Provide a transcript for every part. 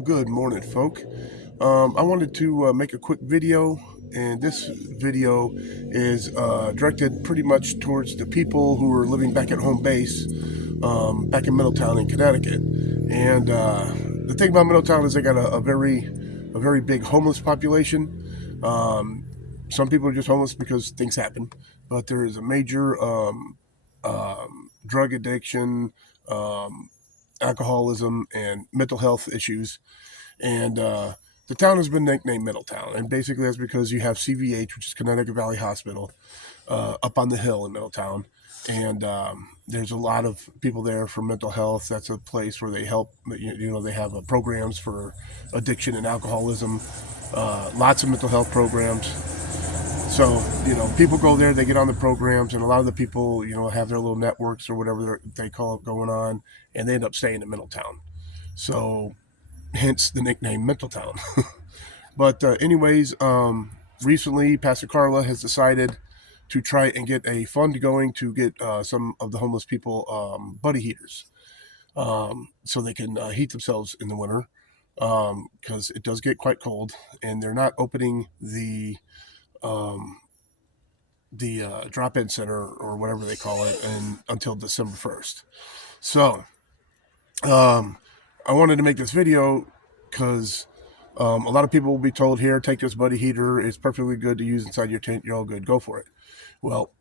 Well, good morning, folk. I wanted to make a quick video, and this video is directed pretty much towards the people who are living back at home base, back in Middletown in Connecticut. And the thing about Middletown is they got a very big homeless population. Some people are just homeless because things happen, but there is a major drug addiction, um, alcoholism, and mental health issues. And the town has been nicknamed Middletown, and basically that's because you have CVH, which is Connecticut Valley Hospital, up on the hill in Middletown, and there's a lot of people there for mental health. That's a place where they help. They have programs for addiction and alcoholism, lots of mental health programs. So, people go there, they get on the programs, and a lot of the people, have their little networks or whatever they call it going on, and they end up staying in Middletown. So, hence the nickname Middletown. But anyways, recently Pastor Carla has decided to try and get a fund going to get some of the homeless people buddy heaters, so they can heat themselves in the winter, because it does get quite cold, and they're not opening um, the drop-in center or whatever they call it until December 1st. So I wanted to make this video because a lot of people will be told, here, take this buddy heater. It's perfectly good to use inside your tent. You're all good. Go for it. Well,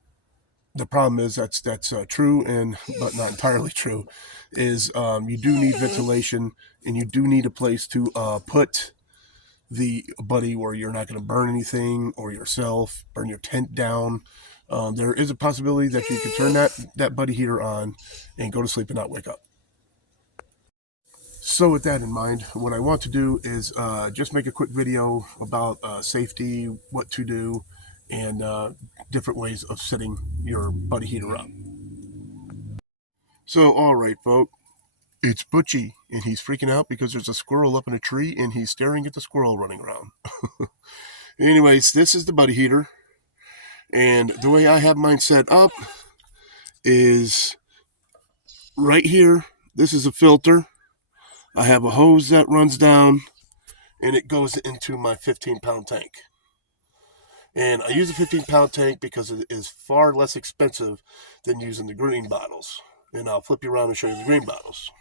the problem is that's true, but not entirely true. Is you do need ventilation, and you do need a place to put the buddy where you're not going to burn anything or yourself, burn your tent down. There is a possibility that you could turn that buddy heater on and go to sleep and not wake up. So with that in mind, what I want to do is just make a quick video about safety, what to do, and different ways of setting your buddy heater up. So, all right, folks, it's Butchie, and he's freaking out because there's a squirrel up in a tree, and he's staring at the squirrel running around. Anyways, this is the buddy heater, and the way I have mine set up is right here. This is a filter. I have a hose that runs down, and it goes into my 15-pound tank. And I use a 15-pound tank because it is far less expensive than using the green bottles. And I'll flip you around and show you the green bottles.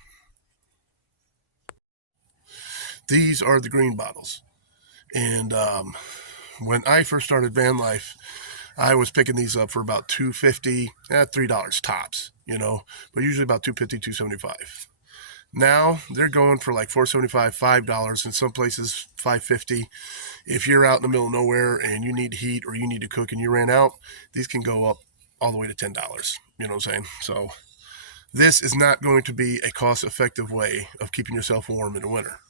These are the green bottles. And when I first started van life, I was picking these up for about $2.50, $3 tops, but usually about $2.50, $2.75. Now they're going for like $4.75, $5, in some places $5.50. If you're out in the middle of nowhere and you need heat or you need to cook and you ran out, these can go up all the way to $10. You know what I'm saying? So this is not going to be a cost-effective way of keeping yourself warm in the winter.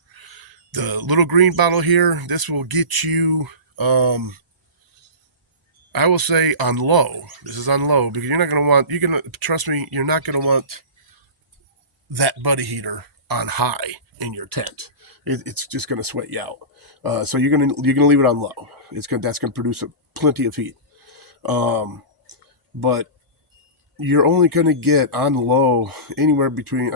The little green bottle here, this will get you, I will say, on low. This is on low because trust me, you're not going to want that buddy heater on high in your tent. It's just going to sweat you out. So you're gonna leave it on low. That's gonna produce plenty of heat. But you're only gonna get on low anywhere between.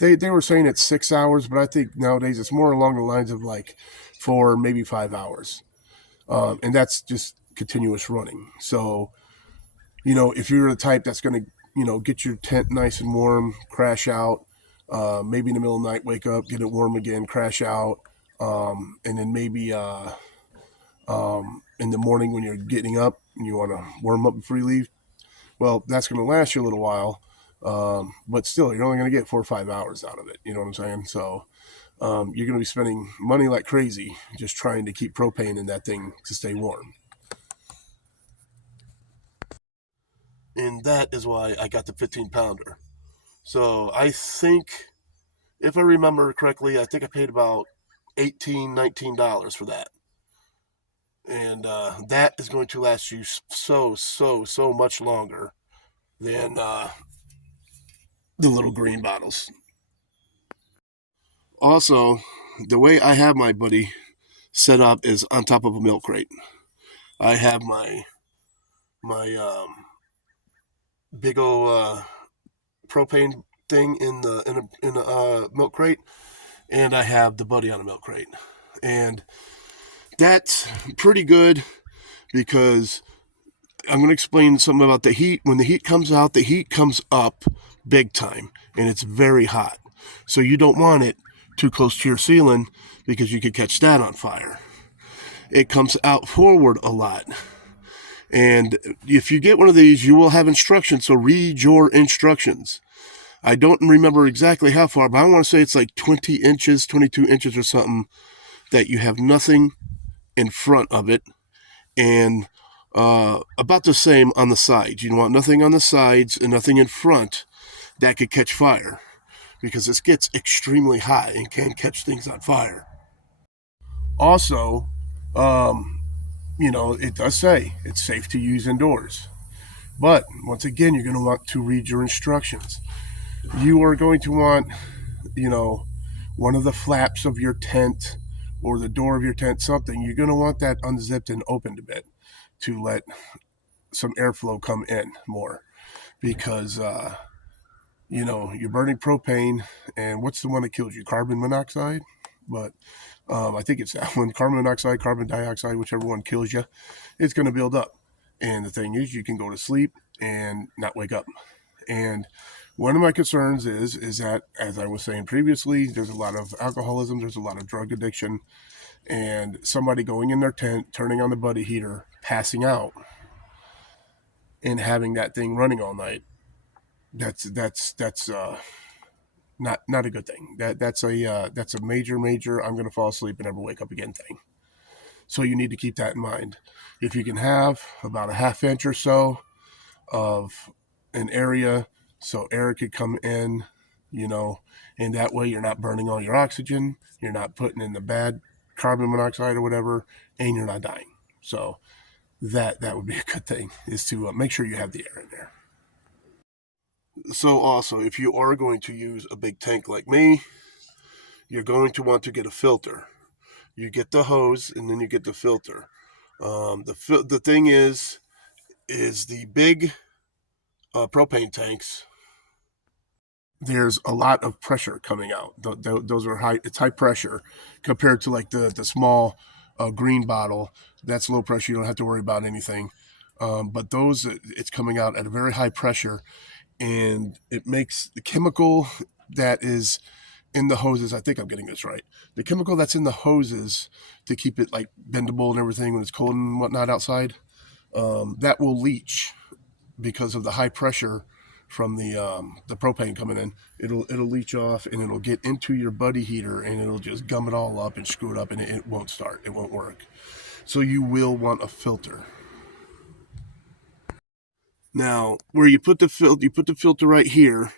They were saying it's 6 hours, but I think nowadays it's more along the lines of like 4, maybe 5 hours, and that's just continuous running. So if you're the type that's gonna get your tent nice and warm, crash out, maybe in the middle of the night, wake up, get it warm again, crash out, and then maybe in the morning when you're getting up and you want to warm up before you leave, well, that's going to last you a little while, but still, you're only going to get 4 or 5 hours out of it. You know what I'm saying? So you're going to be spending money like crazy just trying to keep propane in that thing to stay warm. And that is why I got the 15-pounder. So I think, if I remember correctly, I think I paid about $18, $19 for that. And that is going to last you so much longer than the little green bottles. Also, the way I have my buddy set up is on top of a milk crate. I have my big old propane thing in the milk crate, and I have the Buddy on a milk crate. And that's pretty good because I'm going to explain something about the heat. When the heat comes out, the heat comes up big time, and it's very hot. So you don't want it too close to your ceiling because you could catch that on fire. It comes out forward a lot. And if you get one of these, you will have instructions, so read your instructions. I don't remember exactly how far, but I want to say it's like 20 inches, 22 inches or something, that you have nothing in front of it, and about the same on the sides. You want nothing on the sides and nothing in front that could catch fire, because this gets extremely hot and can catch things on fire. Also, it does say it's safe to use indoors. But once again, you're going to want to read your instructions. You are going to want, one of the flaps of your tent or the door of your tent, something, you're going to want that unzipped and opened a bit to let some airflow come in more, because, you're burning propane, and what's the one that kills you? Carbon monoxide? But I think it's that one, carbon monoxide, carbon dioxide, whichever one kills you, it's going to build up. And the thing is, you can go to sleep and not wake up. And one of my concerns is that, as I was saying previously, there's a lot of alcoholism, there's a lot of drug addiction, and somebody going in their tent, turning on the buddy heater, passing out, and having that thing running all night. That's not a good thing. That's a major I'm going to fall asleep and never wake up again thing. So you need to keep that in mind. If you can have about a half inch or so of an area so air could come in, and that way you're not burning all your oxygen, you're not putting in the bad carbon monoxide or whatever, and you're not dying. So that would be a good thing, is to make sure you have the air in there. So also, if you are going to use a big tank like me, you're going to want to get a filter. You get the hose and then you get the filter. The thing is the big propane tanks, there's a lot of pressure coming out. Those are high. It's high pressure compared to like the small green bottle. That's low pressure. You don't have to worry about anything. But those, it's coming out at a very high pressure, and it makes the chemical that is in the hoses. I think I'm getting this right. The chemical that's in the hoses to keep it like bendable and everything when it's cold and whatnot outside, that will leach because of the high pressure from the propane coming in. It'll leach off, and it'll get into your buddy heater, and it'll just gum it all up and screw it up, and it won't start. It won't work. So you will want a filter. Now, where you put the filter right here,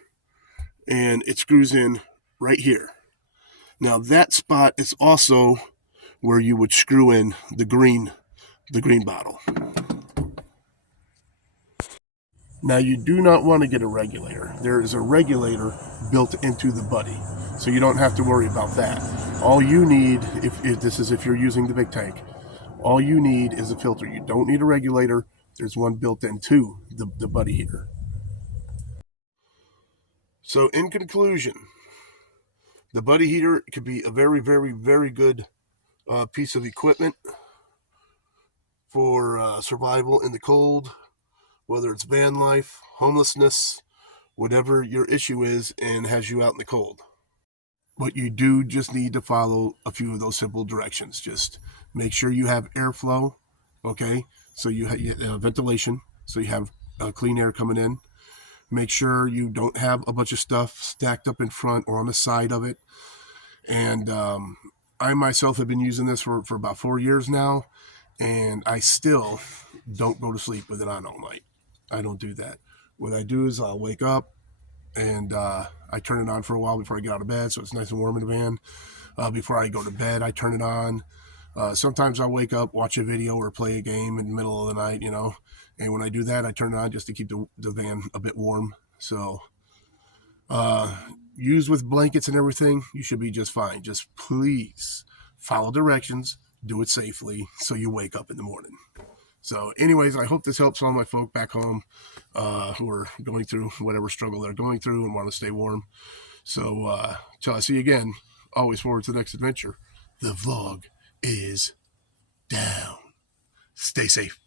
and it screws in right here. Now that spot is also where you would screw in the green bottle. Now you do not want to get a regulator. There is a regulator built into the buddy, so you don't have to worry about that. All you need, if you're using the big tank, all you need is a filter. You don't need a regulator. There's one built into the buddy heater. So in conclusion, the buddy heater could be a very, very, very good piece of equipment for survival in the cold, whether it's van life, homelessness, whatever your issue is and has you out in the cold. But you do just need to follow a few of those simple directions. Just make sure you have airflow, okay? So you have ventilation, so you have clean air coming in. Make sure you don't have a bunch of stuff stacked up in front or on the side of it. And I myself have been using this for about 4 years now, and I still don't go to sleep with it on all night. I don't do that. What I do is I'll wake up, and I turn it on for a while before I get out of bed, so it's nice and warm in the van. Before I go to bed, I turn it on. Sometimes I'll wake up, watch a video, or play a game in the middle of the night, and when I do that, I turn it on just to keep the van a bit warm. So used with blankets and everything, you should be just fine. Just please follow directions, do it safely, so you wake up in the morning. So anyways, I hope this helps all my folk back home who are going through whatever struggle they're going through and want to stay warm. So till I see you again, always forward to the next adventure. The vlog is down. Stay safe.